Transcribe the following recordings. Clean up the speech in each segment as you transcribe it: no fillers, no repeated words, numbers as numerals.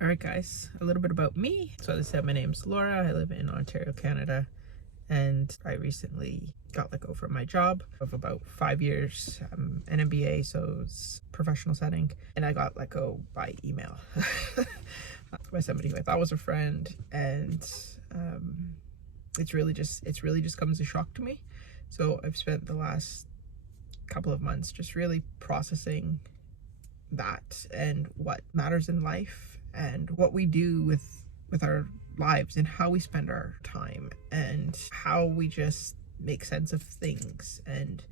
All right, guys, a little bit about me. So as I said, my name's Laura. I live in Ontario, Canada, and I recently got let go from my job of about 5 years. I'm an MBA, so it's professional setting, and I got let go by email by somebody who I thought was a friend, and it's really just come as a shock to me. So I've spent the last couple of months just really processing that and what matters in life and what we do with our lives and how we spend our time and how we just make sense of things. And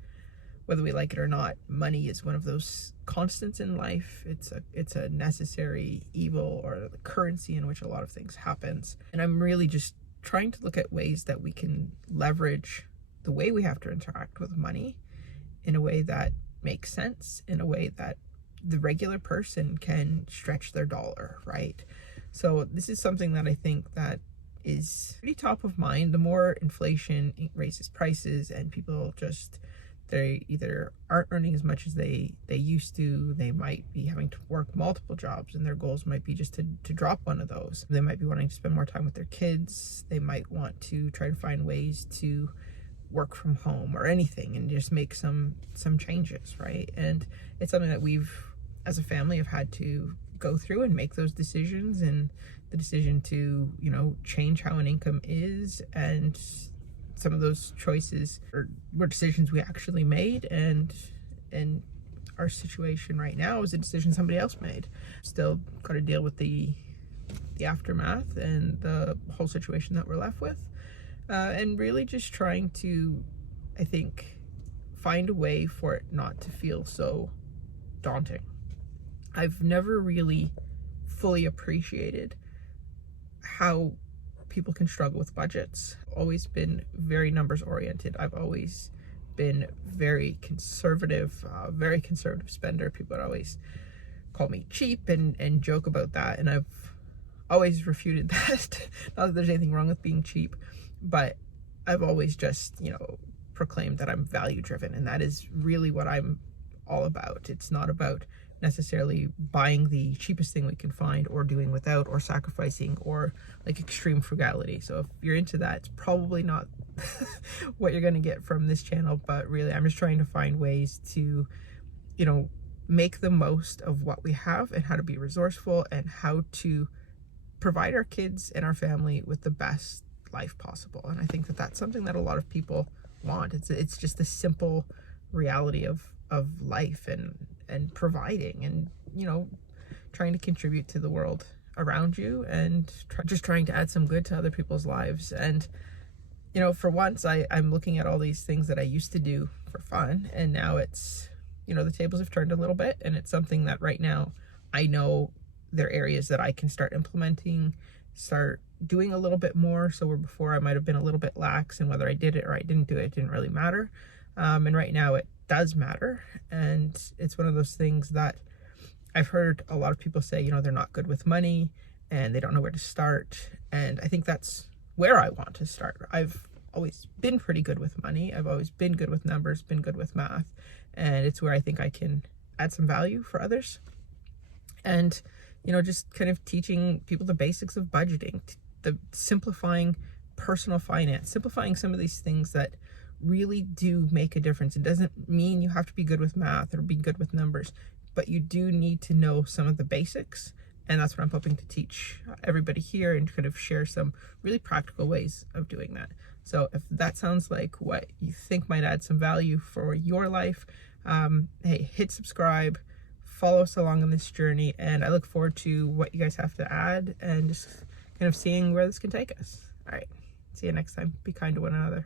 whether we like it or not, money is one of those constants in life. It's a necessary evil, or the currency in which a lot of things happens. And I'm really just trying to look at ways that we can leverage the way we have to interact with money in a way that makes sense, in a way that the regular person can stretch their dollar, right? So this is something that I think that is pretty top of mind. The more inflation raises prices and people just, they either aren't earning as much as they used to, they might be having to work multiple jobs, and their goals might be just to drop one of those. They might be wanting to spend more time with their kids. They might want to try to find ways to work from home or anything and just make some changes, right? And it's something that we've, as a family, have had to go through and make those decisions, and the decision to, you know, change how an income is, and some of those choices were decisions we actually made, and our situation right now is a decision somebody else made. Still got to deal with the aftermath and the whole situation that we're left with. And really just trying to, I think, find a way for it not to feel so daunting. I've never really fully appreciated how people can struggle with budgets. Always been very numbers oriented. I've always been very conservative spender. People would always call me cheap and joke about that, and I've always refuted that. Not that there's anything wrong with being cheap, but I've always just, you know, proclaimed that I'm value driven, and that is really what I'm all about. It's not about necessarily buying the cheapest thing we can find, or doing without, or sacrificing, or like extreme frugality. So if you're into that, it's probably not what you're going to get from this channel. But really, I'm just trying to find ways to, you know, make the most of what we have, and how to be resourceful, and how to provide our kids and our family with the best life possible. And I think that that's something that a lot of people want. It's just the simple reality of life, and providing, and, you know, trying to contribute to the world around you, and just trying to add some good to other people's lives. And, you know, for once I'm looking at all these things that I used to do for fun, and now it's, you know, the tables have turned a little bit, and it's something that right now I know there are areas that I can start implementing, start doing a little bit more. So where before I might have been a little bit lax, and whether I did it or I didn't do it didn't really matter. And right now it does matter. And it's one of those things that I've heard a lot of people say, you know, they're not good with money and they don't know where to start. And I think that's where I want to start. I've always been pretty good with money. I've always been good with numbers, been good with math. And it's where I think I can add some value for others. And, you know, just kind of teaching people the basics of budgeting, the simplifying personal finance, simplifying some of these things that really do make a difference. It doesn't mean you have to be good with math or be good with numbers, but you do need to know some of the basics. And that's what I'm hoping to teach everybody here, and kind of share some really practical ways of doing that. So if that sounds like what you think might add some value for your life, hey, hit subscribe, follow us along on this journey, and I look forward to what you guys have to add, and just kind of seeing where this can take us. All right, see you next time. Be kind to one another.